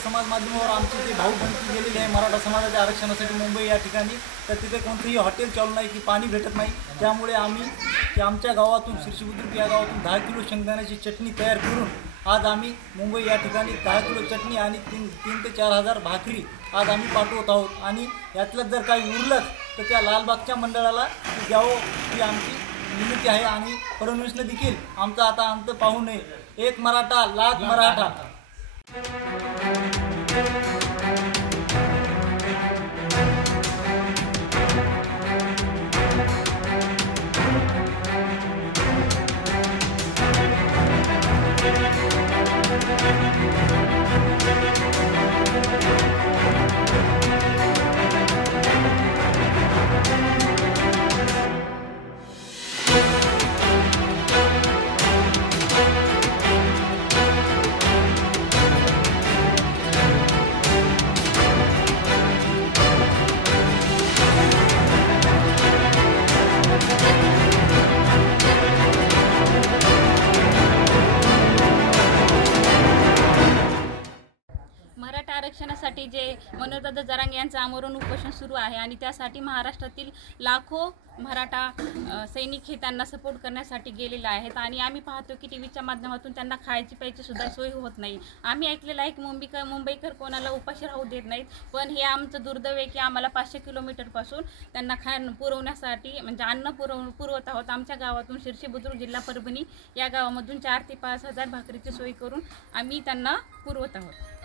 समाज माध्यमावर आमची जी भाऊबंदी गेलेली आहे मराठा समाजाच्या आरक्षणासाठी मुंबई या ठिकाणी, तर तिथे कोणतेही हॉटेल चालू नाही की पाणी भेटत नाही। त्यामुळे आम्ही की आमच्या गावातून शिरशी बुद्रुक या गावातून 10 किलो शेंगदाण्याची चटणी तयार करून आज आम्ही मुंबई या ठिकाणी 10 किलो चटणी आणि 3 ते 4 हजार भाकरी आज आम्ही पाठवत आहोत। आणि यातलं जर काही उरलं तर त्या लालबागच्या मंडळाला द्यावं ही आमची विनंती आहे। आणि फडणवीसने देखील आमचा आता अंत पाहू नये। एक मराठा लाख मराठा। मराठा आरक्षणासाठी जे मनोजदादा जरांगे यांचं आमरण उपोषण सुरू आहे आणि त्यासाठी महाराष्ट्रातील लाखो मराठा सैनिक हे त्यांना सपोर्ट करण्यासाठी गेलेले आहेत। आणि आम्ही पाहतो की टीव्हीच्या माध्यमातून त्यांना खायची प्यायची सुद्धा सोय होत नाही। आम्ही ऐकलेलं आहे की मुंबईकर कोणाला उपाशी राहू देत नाहीत, पण हे आमचं दुर्दैव आहे की आम्हाला 500 किलोमीटरपासून त्यांना पुरवण्यासाठी म्हणजे अन्न पुरवत आहोत। आमच्या गावातून शिरशी बुद्रुक जिल्हा परभणी या गावामधून 4 ते 5 हजार भाकरीची सोय करून आम्ही त्यांना पुरवत आहोत।